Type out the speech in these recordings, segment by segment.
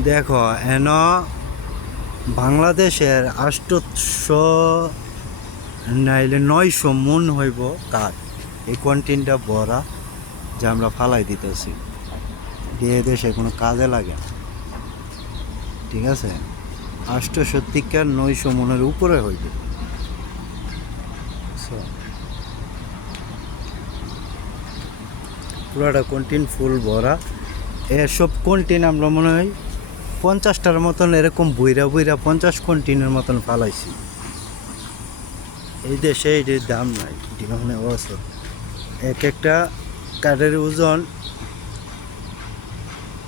দেখো এন বাংলাদেশের 800 নাইলে 900 মন হইব কাঠ। এই কন্টিনটা ভরা যে আমরা ফালাই দিতেছি, দিয়ে দেশে কোনো কাজে লাগে না। ঠিক আছে, 800 থেকে 900 মনের উপরে হইবে। পুরাটা কন্টিন ফুল ভরা। এসব কন্টিন আমরা মনে হয় 50টার মতন এরকম বইরা বইরা 50 কন্টিনের মতন ফালাইছি। এই দেশে এটির দাম নাই, এটি মানে অবস্থা। এক একটা কাঠের ওজন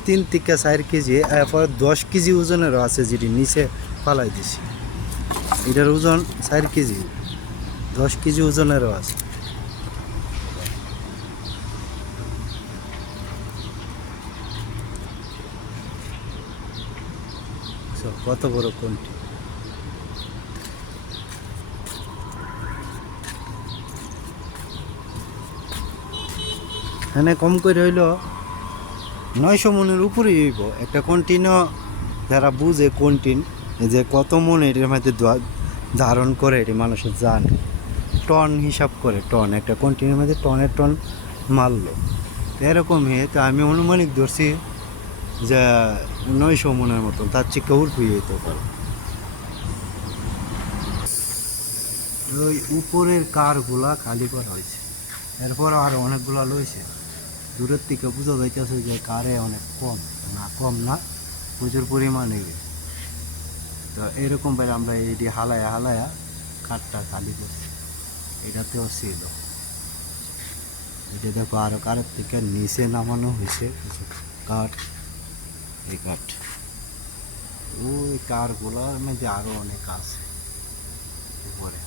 3 থেকে 4 কেজি, এরপর 10 কেজি ওজনেরও আছে, যেটি নিচে ফালাই দিছি। এটার ওজন 4 কেজি, 10 কেজি ওজনেরও আছে। কত বড় কোনটি! এখানে কম করে হইল 900 মনের উপরেই হইব একটা কন্টিনিউ। যারা বুঝে কন্টিন যে কত মন এটার মধ্যে ধারণ করে, এটি মানুষের জানে, টন হিসাব করে, টন একটা কন্টিনিউর মধ্যে টনের টন মারলো। এরকমই তো আমি অনুমানিক ধরছি যে 900 মনের মতন, তার চেয়ে কেউ হয়ে যেতে পারে। ওই উপরের কারগুলা খালি করা হয়েছে, এরপর আরও অনেকগুলা লইছে। দূরের থেকে বোঝা যাইতেছে যে কারে অনেক কম, না কম না, প্রচুর পরিমাণে। তো এরকম ভাবে আমরা এটি হালায়া হালায়া কাঠটা খালি করছি। এটাতেও ছিল, এটা দেখো আরও কারের থেকে নিচে নামানো হয়েছে কিছু কাঠ। এই কাঠ, ওই কারগুলোর মধ্যে আরও অনেক আছে উপরে।